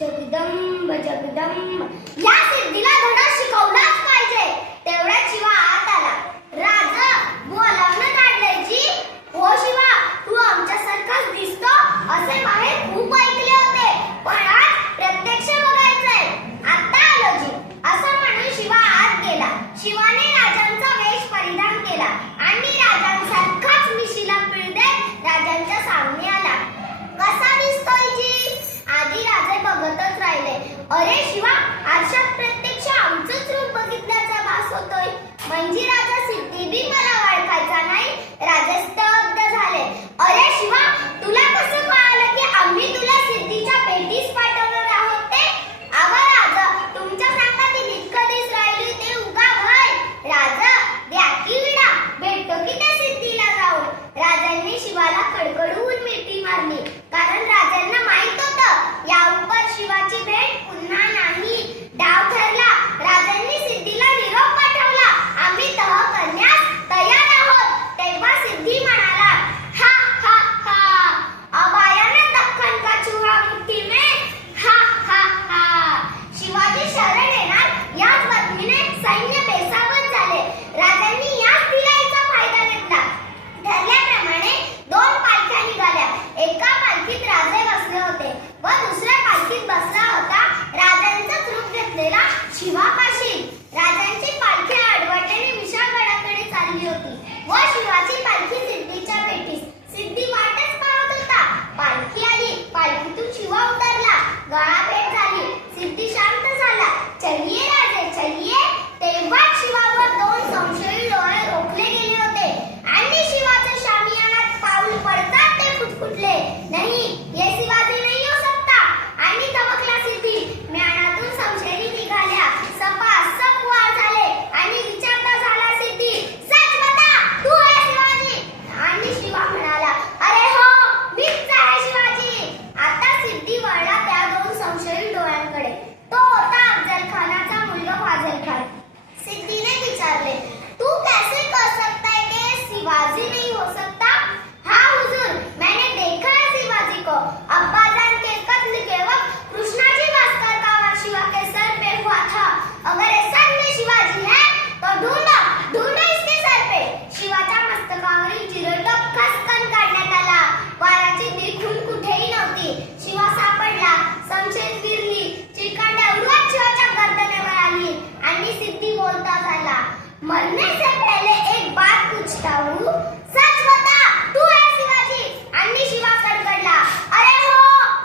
जगदंब जगदंब या सिद्धीला धडा शिकवलाच पाहिजे. तेवढ्यात शिवा आत आला. राजा बोलावणं काढलंय जी. हो शिवा, तू आमच्यासारखाच दिसतो असे बाहेर खूप ऐकले होते, पण आज प्रत्यक्ष बघायचंय. आता आलो जी असं म्हणून शिवा आत गेला. शिवाने राजांचा वेश परिधान केला आणि राजांसारखाच मिशीला पिळ देत राजांच्या सामने आला. कसा दिसतोय जी? आधी राजे बघतच राहिले. अरे शिवा, आरशात प्रत्यक्ष आमचंच रूप बघितल्याचा भास होतोय. म्हणजे राजा सिद्धी बी मला ओळखायचा नाही. राजे स्तब्ध झाले. अरे शिवा, तुला कसं कळालं की आम्ही तुला सिद्धीच्या भेटीस पाठवणार आहोत ते? आवा राजा, तुमच्या सांगण्यात इतकं दिस राहिली ते उगा भय. राजा द्या की विडा, भेटतो की त्या सिद्धीला जाऊन. राजांनी शिवाला कडकडून मिठी मारली, कारण राजांना माहित होतं यावर शिवाची भेट पुन्हा नाही. डाव ठरला. राजांनी सिद्धीला निरोप पाठवला. आम्ही तह करण्यास तयार आहोत. तेव्हा सिद्धी म्हणाला, हा हा हा, अब आया ना दख्खन का चूहा मुट्ठी में, हा हा हा. शिवाजी शरण येणार याच बातमीने सैन्य बेसावत झाले. राजांनी याच दिलाईचा फायदा घेतला. ठरल्याप्रमाणे 2 पालख्या निघाल्या. एका पालखीत राजे बसले होते व दुसऱ्या पालखीत बसला होता राजांचंच रूप घेतलेला शिवा पाशील. राजांची पालखी आडवाट्याने विशाळगडाकडे चालली होती व शिवाची पालखी सिद्धीच्या भेटीस. सिद्धी वाटच पाहत होता. पालखी आली. पालखीतून शिवा उतरला. गळाभेट झाली. सिद्धी शांत झाला. चलिये राजे चलिये. तेव्हाच शिवावर 2 संशयी डोळे रोखले गेले होते आणि शिवाच्या शामियानात पाऊल पडतात ते फुटफुटले. नाही, ये शिवाजी नहीं हो सकता. आणि धमकला सिद्धी. म्यानातून संशयी निघाल्या. सपासप वार झाले आणि विचारता झाला सिद्धी, सच बता, तू आहे शिवाजी? आणि शिवा म्हणाला, अरे हो, मीच आहे शिवाजी. आता सिद्धी वळला त्या 2 संशयी डोळ्यांकडे. तो होता अफजल खानाचा मुलगा फाजल खान. सिद्धीने विचारले, तू कैसे कर सकता है कि शिवाजी नहीं हो सकता? हाँ हुजूर, मैंने देखा है शिवाजी को. अब्बाजान के कत्ल के वक्त कृष्णाजी भास्कर का वार शिवा के सर पे हुआ था. अगर ये सच में शिवाजी है तो ढूंढो इसके सर पे. शिवाच्या मस्तकावरील चिरटक खसकन काढण्यात आला. वाराची दिखून कुठेही नव्हती. शिवा सापडला. संशयित फिरली. चिकांड्या उडवत शिवाच्या गर्दनेवर आली आणि सिद्धी बोलता झाला, मरने से पहले एक बात पूछता हूँ, सच बता, तू है शिवाजी? आणि शिवा कडकडला, अरे हो,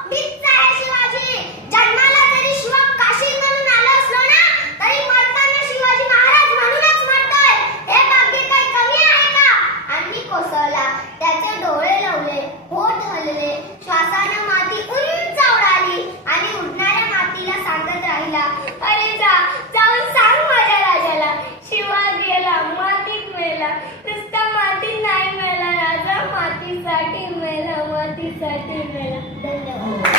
मीच आहे शिवाजी. जन्माला जरी शिवा काशी म्हणून आलो असलो ना, तरी मरताना शिवाजी महाराज म्हणूनच मरतोय. हे भाग्य काही कमी आहे का? आणि कोसळला. त्याचे डोळे लवले, होठ हलले. श्वासानं माती उंच उडाली आणि उडणाऱ्या मातीला सांगत राहिला, अरे जाऊन सांग माझ्या राजाला, शिवा गेला, मातीत मेला. नुसता मातीत नाही मेला राजा, मातीसाठी मेला, मातीसाठी मेला. धन्यवाद.